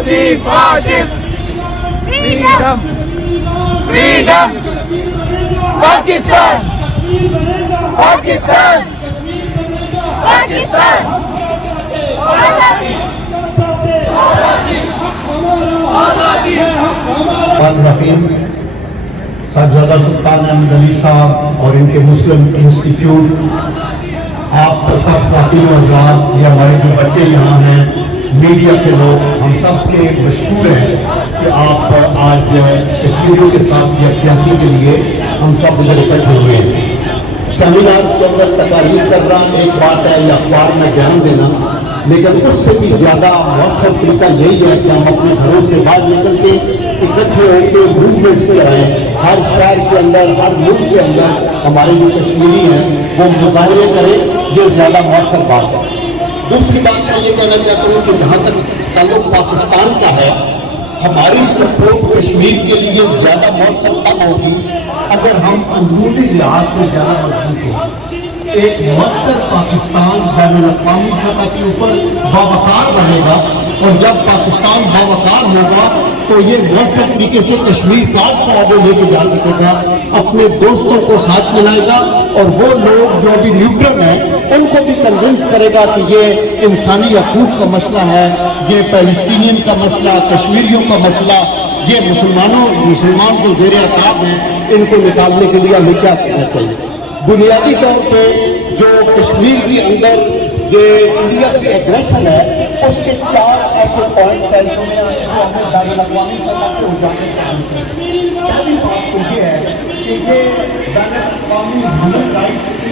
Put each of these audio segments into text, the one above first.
the fascist. Freedom. Freedom. Pakistan. Pakistan. Pakistan. Azadi. Azadi. Azadi. रहीम साहबजादा सुल्तान अहमद अली साहब और इनके मुस्लिम institute, आप सब खातिन और हज़रात, ये हमारे जो बच्चे यहाँ हैं, मीडिया के लोग, हम सब के मशहूर हैं कि आप आज कश्मीरियों के साथ यकजहती के लिए हम सब इधर इकट्ठे हुए हैं। सेमिनार के अंदर तकारीर करना एक बात है या अखबार में बयान देना, लेकिन उससे भी ज़्यादा मौसम तरीका यही है कि हम अपने घरों से बाहर निकल के इकट्ठे होकर मूवमेंट से आए, हर शहर के अंदर, हर मुल्क के अंदर हमारे जो कश्मीरी हैं वो मुजाहरे करें, ये ज़्यादा मौसम बात है। दूसरी बात मैं ये कहना चाहता हूँ कि जहाँ तक ताल्लुक पाकिस्तान का है, हमारी सपोर्ट कश्मीर के लिए ज़्यादा मौसम तब होगी अगर हम अंदरूनी लिहाज से ज़्यादा मजबूत हों। एक मौसर पाकिस्तान बैनुल-अक़वामी सतह के ऊपर बावकार बनेगा, और जब पाकिस्तान बावकार होगा तो ये मौसर तरीके से कश्मीर काश को आगे लेके जा सकेगा, अपने दोस्तों को साथ मिलाएगा, और वो लोग जो अभी न्यूट्रल हैं उनको भी कन्विंस करेगा कि ये इंसानी हकूक़ का मसला है, ये पैलेस्टीनियन का मसला, कश्मीरियों का मसला, ये मुसलमान जो ज़ेर अताब हैं, इनको निकालने के लिए हमें क्या करना चाहिए। बुनियादी तौर पे जो कश्मीर के अंदर ये इंडिया की एग्रेशन है, उसके 4 ऐसे पॉइंट है जो हमें बैनुल-अक़वामी सतह पे उजागर करनी चाहिए। पहली बात तो ये है कि ये बैनुल-अक़वामी ह्यूमन राइट्स की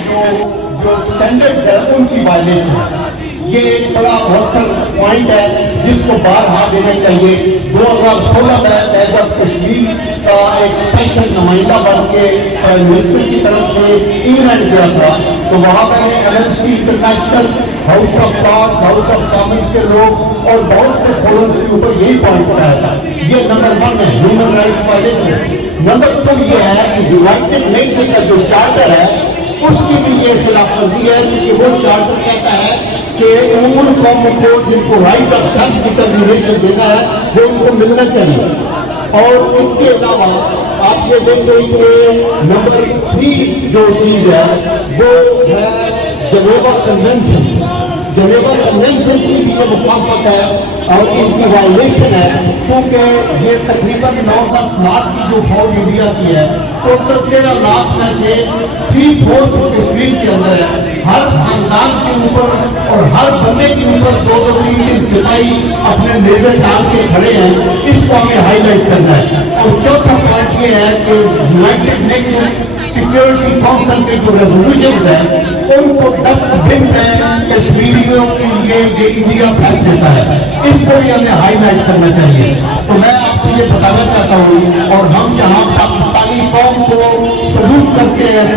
जो स्टैंडर्ड है उनकी वायलेशन है। ये एक बड़ा मौसम पॉइंट है जिसको बारहा देना चाहिए। 2016 में एज कश्मीर का एक स्पेशल नुमाइंदा बन के प्राइम मिनिस्टर की तरफ से इंग्लैंड गया था, तो वहाँ पर Amnesty International, House of Lords, House of Commons के लोग और बहुत से फोरम्स के ऊपर यही पॉइंट उठाया था। ये नंबर 1 है ह्यूमन राइट्स वायलेशन। नंबर 2 ये है कि यूनाइटेड नेशन का जो चार्टर है उसकी भी ये खिलाफवर्जी है, क्योंकि वो चार्टर कहता है कि उन कौमों को जिनको राइट ऑफ सेल्फ डिटर्मिनेशन देना है वो उनको मिलना चाहिए। और इसके अलावा आप ये देखें कि नंबर 3 जो चीज़ है वो है जनेवा कन्वेंशन। जनेवा कन्वेंशन की भी ये मुखालफत है और इनकी वायलेशन है, क्योंकि ये तकरीबन 9-10 लाख की जो फौज इंडिया की है, टोटल 13 लाख में से 3/4 कश्मीर के अंदर है। हर खानदान के ऊपर और हर बंदे के ऊपर 2-3 सिपाही अपने लेजर डाल के खड़े हैं, इसको हमें हाईलाइट करना है। और चौथा पॉइंट ये है कि यूनाइटेड नेशन सिक्योरिटी काउंसिल के जो रेजोल्यूशन है उनको डस्टबिन में कश्मीरियों के लिए ये इंडिया फेंक देता है, इसको भी हमें हाईलाइट करना चाहिए। तो मैं आपको ये बताना चाहता हूँ, और हम जहाँ पाकिस्तानी कौम को सलूट करते हैं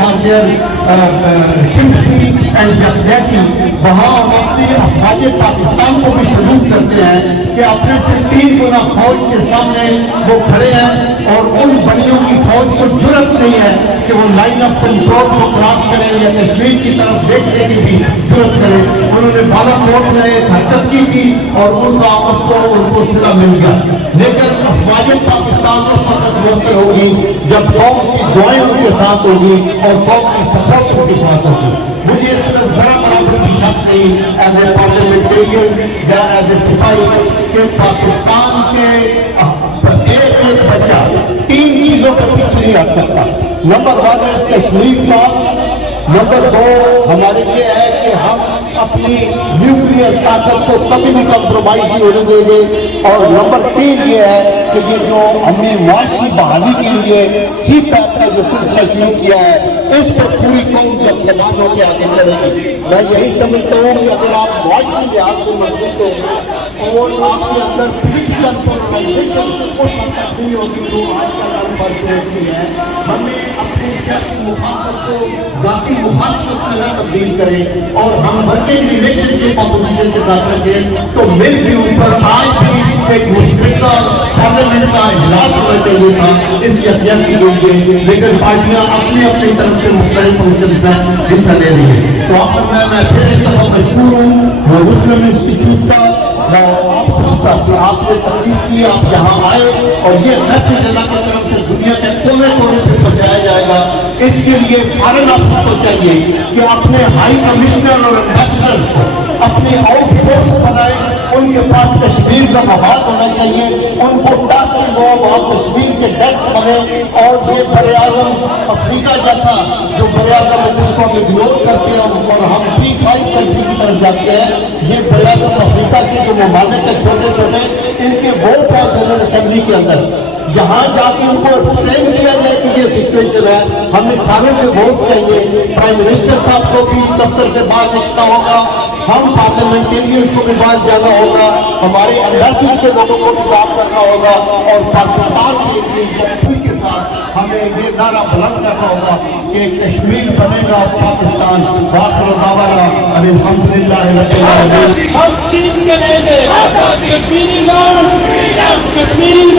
वहाँ हम अपनी अफवाज पाकिस्तान को भी सलूट करते हैं कि अपने से 3 गुना फौज के सामने वो खड़े हैं, और उन बनियों की फौज को जुर्रत नहीं है कि वो लाइन ऑफ कंट्रोल को क्रॉस करें या कश्मीर की तरफ देखने की भी जुर्रत करें। उन्होंने बालाकोट में एक हरकत की थी और उनको सिला मिल गया, लेकिन अफवाज पाकिस्तान को सख्त मुयसर होगी जब कौम की दुआएं उनके साथ होगी और कौम की सपोर्ट उनके साथ होगी। मुझे इसमें जरा बराबर भी शक नहीं एज ए पार्लियामेंटेरियन या एज ए सिपाही कि पाकिस्तान के एक बच्चा 3 चीजों पर पीछे नहीं हट सकता। नंबर 1 है कश्मीर का, नंबर 2 हमारे ये है कि हम अपनी न्यूक्लियर ताकत को कभी भी कम्प्रोमाइज नहीं होने देंगे, और नंबर 3 ये है कि ये जो हमने मुआशी बहाली के लिए CPAC का जो सिलसिला शुरू किया है, इस पर पूरी कौम जब समान होकर आगे चलेगी। मैं यही समझता हूँ कि अगर आप मुआशी लिहाज से मजबूत होंगे और आपके अंदर पोलिटिकल पोलराइजेशन उस हद तक नहीं होगी जो आजकल हम बढ़ रही है। हमें अपने सियासी मुखालफत को ज़ाती मुखालफत में न तब्दील करें और हम वर्किंग रिलेशनशिप अपोजिशन के साथ रखें, तो मिल के ऊपर आज भी एक मुश्किल पार्लियामेंट का इजलास होना चाहिए था इस यकीन की लिए, लेकिन पार्टियां अपनी अपनी तरफ से मुख्तलिफ फंक्शन में हिस्सा ले रही है। तो आप मैं फिर एक दफा मशहूर हूँ मुस्लिम इंस्टीट्यूट का, आप सब آپ نے تکلیف کی، آپ یہاں آئے اور یہ میسج اللہ کی طرف سے دنیا کے کونے کونے پہ پہنچایا جائے گا. اس کے لیے فارن آفس کو چاہیے کہ اپنے ہائی کمشنر اور ایمبیسڈرز کو اپنی آؤٹ فورس بنائے. ان کے پاس کشمیر کا مواد ہونا چاہیے. ان کو ٹاسک ہو وہاں کشمیر کے ڈیسک بنے. اور یہ براعظم افریقہ جیسا جو براعظم ہے جس کو ہم اگنور کرتے ہیں اور ہم P5 کنٹری کی طرف جاتے ہیں، یہ براعظم افریقہ کے جو ممالک ہیں چھوٹے چھوٹے، ان کے ووٹ ہے جنرل اسمبلی کے اندر. یہاں جا کے ان کو ایکسپلین کیا جائے کہ یہ سچویشن ہے. ہمیں سارے کے ووٹ چاہیے. پرائم منسٹر صاحب کو بھی دفتر سے باہر نکلنا ہوگا. ہم پارلیمنٹیرینز کو بھی باہر جانا ہوگا. ہمارے ایمبیسیز کے لوگوں کو بھی بات کرنا ہوگا. اور پاکستان کے لیے یکسوئی کے ساتھ ہمیں یہ نعرہ بلند کرنا ہوگا کہ کشمیر بنے گا پاکستان. وآخر دعوانا ان الحمدللہ رب العالمین. ہم چین کے لیں گے کشمیری لانڈ، کشمیری